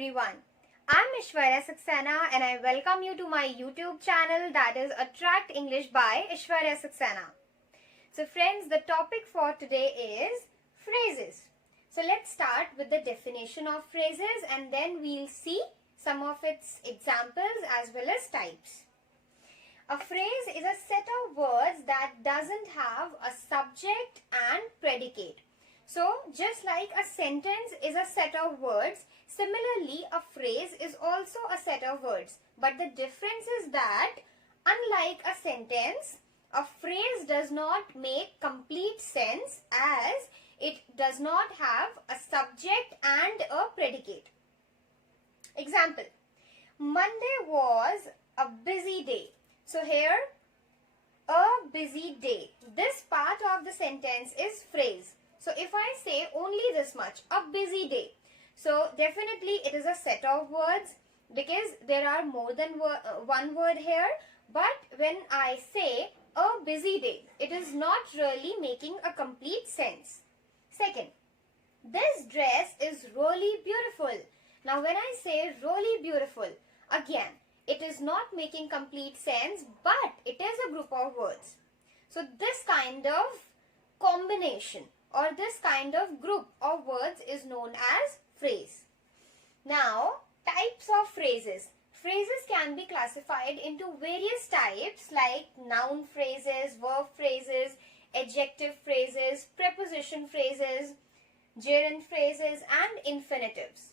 everyone. I'm Ishwarya Saxena and I welcome you to my YouTube channel, that is Attract English by Ishwarya Saxena. So friends, the topic for today is phrases. So let's start with the definition of phrases and then we'll see some of its examples as well as types. A phrase is a set of words that doesn't have a subject and predicate. So, just like a sentence is a set of words, similarly a phrase is also a set of words. But the difference is that, unlike a sentence, a phrase does not make complete sense as it does not have a subject and a predicate. Example, Monday was a busy day. So here, a busy day. This part of the sentence is phrase. So if I say only this much, a busy day. So definitely it is a set of words because there are more than one word here. But when I say a busy day, it is not really making a complete sense. Second, this dress is really beautiful. Now when I say really beautiful, again, it is not making complete sense, but it is a group of words. So this kind of combination or this kind of group of words is known as phrase. Now, types of phrases. Phrases can be classified into various types like noun phrases, verb phrases, adjective phrases, preposition phrases, gerund phrases and infinitives.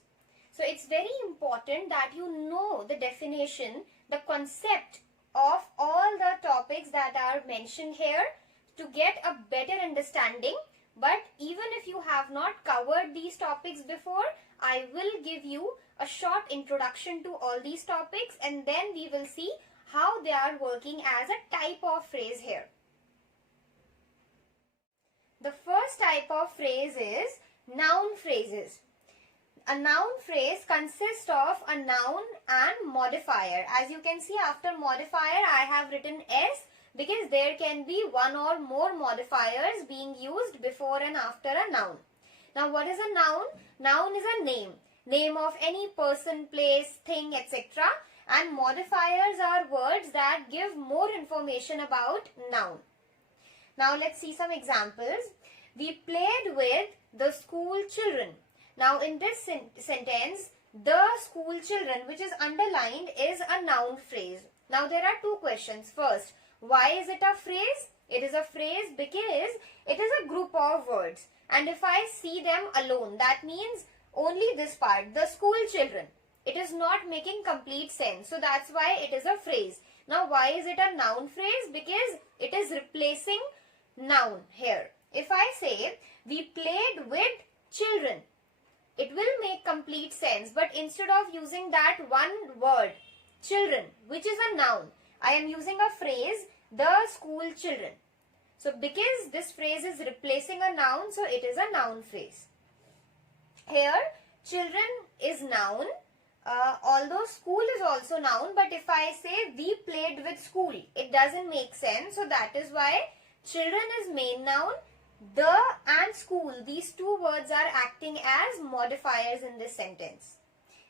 So it's very important that you know the definition, the concept of all the topics that are mentioned here to get a better understanding. But even if you have not covered these topics before, I will give you a short introduction to all these topics and then we will see how they are working as a type of phrase here. The first type of phrase is noun phrases. A noun phrase consists of a noun and modifier. As you can see, after modifier I have written S because there can be one or more modifiers being used before and after a noun. Now what is a noun? Noun is a name. Name of any person, place, thing, etc. And modifiers are words that give more information about noun. Now let's see some examples. We played with the school children. Now in this sentence, the school children, which is underlined, is a noun phrase. Now there are two questions. First, why is it a phrase? It is a phrase because it is a group of words. And if I see them alone, that means only this part, the school children. It is not making complete sense. So that's why it is a phrase. Now why is it a noun phrase? Because it is replacing noun here. If I say, we played with children, it will make complete sense, but instead of using that one word, children, which is a noun, I am using a phrase, the school children. So because this phrase is replacing a noun, so it is a noun phrase. Here, children is noun, although school is also noun, but if I say we played with school, it doesn't make sense. So that is why children is main noun. The and school, these two words are acting as modifiers in this sentence.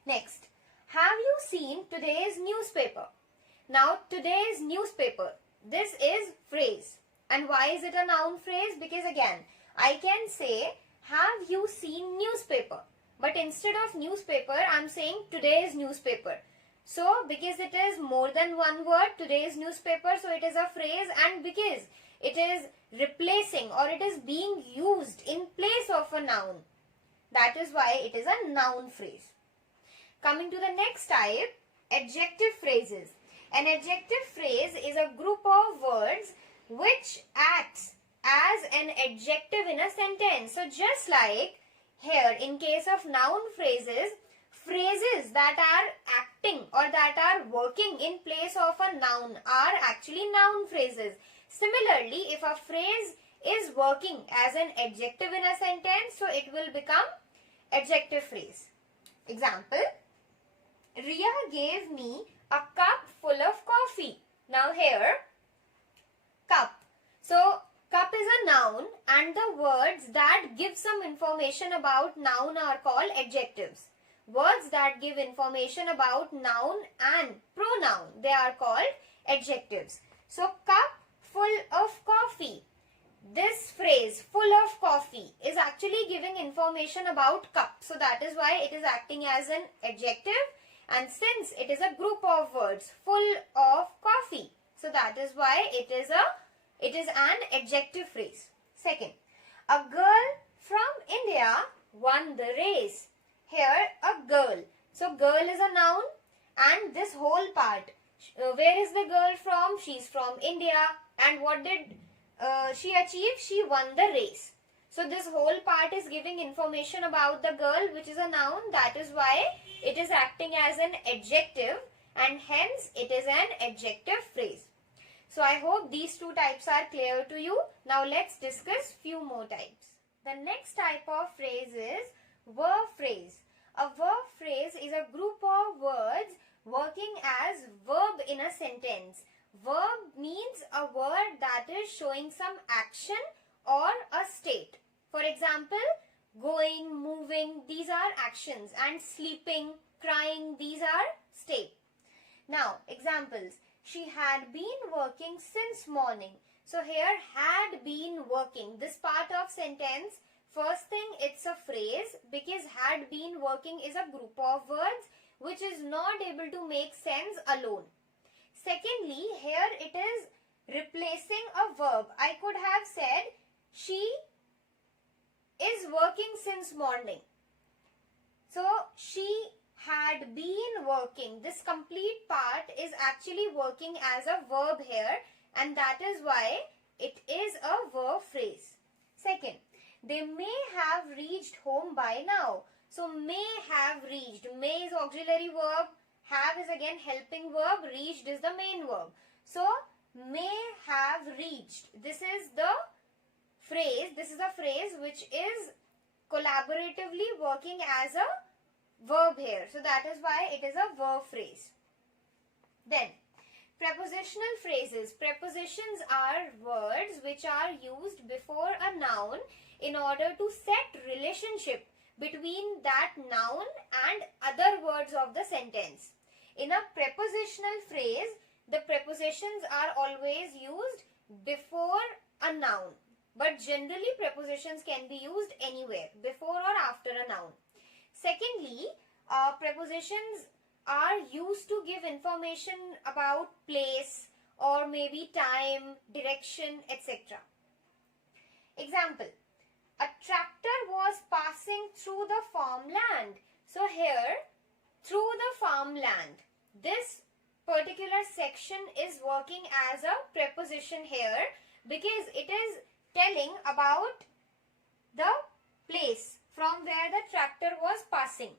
Next, have you seen today's newspaper? Now, today's newspaper, this is phrase. And why is it a noun phrase? Because again, I can say, have you seen newspaper? But instead of newspaper, I am saying today's newspaper. So, because it is more than one word, today's newspaper, so it is a phrase, and because it is replacing or it is being used in place of a noun. That is why it is a noun phrase. Coming to the next type, adjective phrases. An adjective phrase is a group of words which acts as an adjective in a sentence. So just like here in case of noun phrases, phrases that are acting or that are working in place of a noun are actually noun phrases. Similarly, if a phrase is working as an adjective in a sentence, so it will become adjective phrase. Example, Ria gave me a cup full of coffee. Now here, cup. So, cup is a noun and the words that give some information about noun are called adjectives. words that give information about noun and pronoun. They are called adjectives. So cup full of coffee. This phrase, full of coffee, is actually giving information about cup. So that is why it is acting as an adjective. And since it is a group of words, full of coffee, so that is why it is an adjective phrase. Second, a girl from India won the race. Here, a girl. So girl is a noun, and this whole part, where is the girl from? She is from India. And what did she achieve? She won the race. So this whole part is giving information about the girl, which is a noun. That is why it is acting as an adjective, and hence it is an adjective phrase. So I hope these two types are clear to you. Now let's discuss few more types. The next type of phrase is verb phrase. A verb phrase is a group of words working as verb in a sentence. Verb means a word that is showing some action or a state. For example, going, moving, these are actions, and sleeping, crying, these are state. Now, examples. She had been working since morning. So here, had been working. This part of sentence, first thing, it's a phrase because had been working is a group of words which is not able to make sense alone. Secondly, here it is replacing a verb. I could have said she is working since morning. So she had been working. This complete part is actually working as a verb here, and that is why it is a verb phrase. Second, they may have reached home by now. So may have reached. May is auxiliary verb. Have is again helping verb. Reached is the main verb. So may have reached. This is the phrase. This is a phrase which is collaboratively working as a verb here. So that is why it is a verb phrase. Then prepositional phrases. Prepositions are words which are used before a noun in order to set relationship between that noun and other words of the sentence. In a prepositional phrase, the prepositions are always used before a noun. But generally, prepositions can be used anywhere, before or after a noun. Secondly, prepositions are used to give information about place or maybe time, direction, etc. Example, a tractor was passing through the farmland. So here, through the farmland, this particular section is working as a preposition here because it is telling about the place from where the tractor was passing.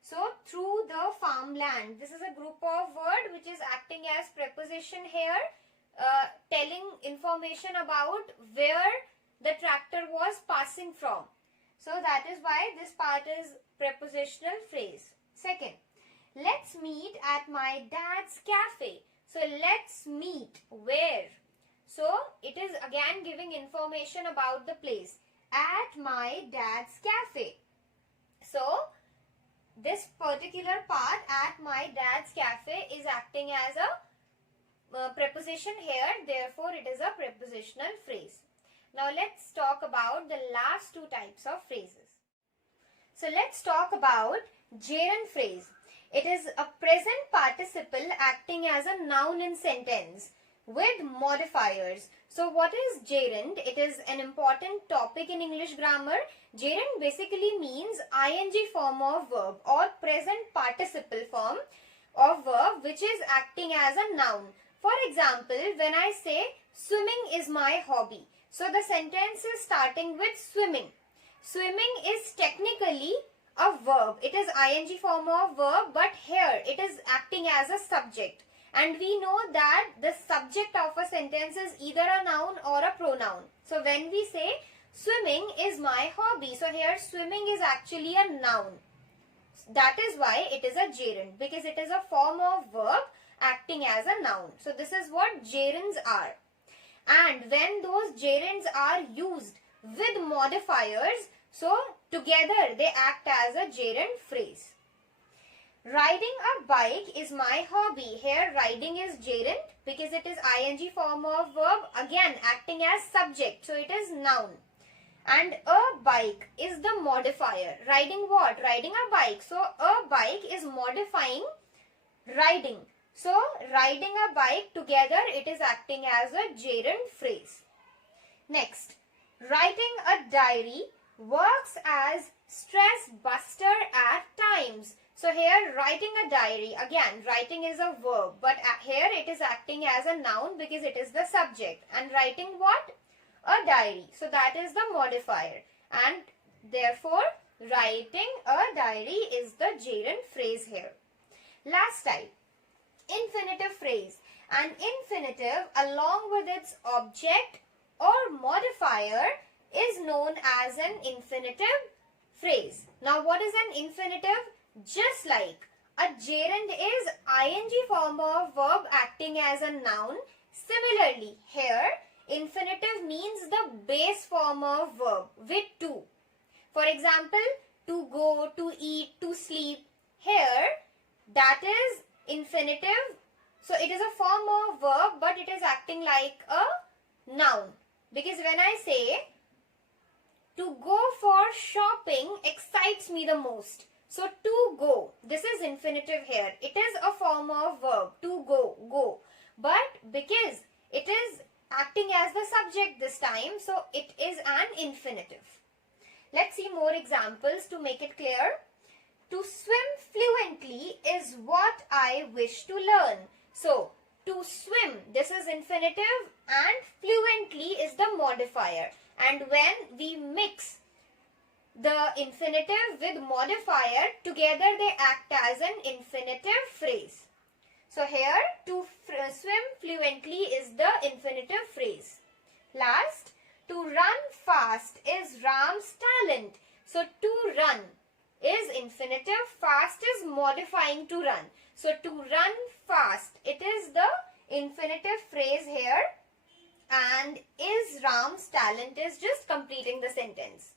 So through the farmland, this is a group of word which is acting as preposition here, telling information about where the tractor was passing from. So that is why this part is prepositional phrase. Second, let's meet at my dad's cafe. So let's meet where? So it is again giving information about the place. At my dad's cafe. So this particular part, at my dad's cafe, is acting as a preposition here. Therefore, it is a prepositional phrase. Now let's talk about the last two types of phrases. So let's talk about gerund phrase. It is a present participle acting as a noun in sentence with modifiers. So what is gerund? It is an important topic in English grammar. Gerund basically means ing form of verb or present participle form of verb which is acting as a noun. For example, when I say swimming is my hobby. So the sentence is starting with swimming. Swimming is technically a verb. It is ing form of verb, but here it is acting as a subject. And we know that the subject of a sentence is either a noun or a pronoun. So when we say swimming is my hobby, so here swimming is actually a noun. That is why it is a gerund, because it is a form of verb acting as a noun. So this is what gerunds are. And when those gerunds are used with modifiers, so together they act as a gerund phrase. riding a bike is my hobby. Here riding is gerund because it is ing form of verb, again acting as subject, so it is noun. And a bike is the modifier. Riding what? Riding a bike. So a bike is modifying riding. So riding a bike, together it is acting as a gerund phrase. Next, writing a diary works as stress buster at times. So here writing a diary, again writing is a verb, but here it is acting as a noun because it is the subject. And writing what? A diary. So that is the modifier, and therefore writing a diary is the gerund phrase here. Last type, infinitive phrase. An infinitive along with its object or modifier is known as an infinitive phrase. Now what is an infinitive? Just like a gerund is ing form of verb acting as a noun, similarly here infinitive means the base form of verb with to. For example, to go, to eat, to sleep. Here that is infinitive. So it is a form of verb, but it is acting like a noun. Because when I say to go for shopping excites me the most. So to go, this is infinitive here. It is a form of verb, to go, go. But because it is acting as the subject this time, so it is an infinitive. Let's see more examples to make it clear. To swim fluently is what I wish to learn. So to swim, this is infinitive, and fluently is the modifier. And when we mix the infinitive with modifier, together they act as an infinitive phrase. So here to swim fluently is the infinitive phrase. Last, to run fast is Ram's talent. So to run is infinitive, fast is modifying to run. So to run fast, it is the infinitive phrase here, and is Ram's talent is just completing the sentence.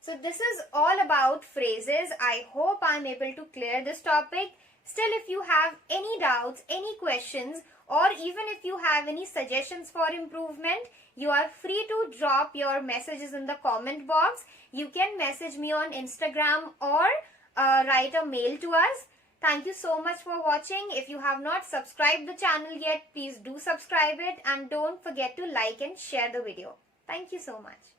So this is all about phrases. I hope I am able to clear this topic. Still, if you have any doubts, any questions, or even if you have any suggestions for improvement, you are free to drop your messages in the comment box. You can message me on Instagram or write a mail to us. Thank you so much for watching. If you have not subscribed the channel yet, please do subscribe it, and don't forget to like and share the video. Thank you so much.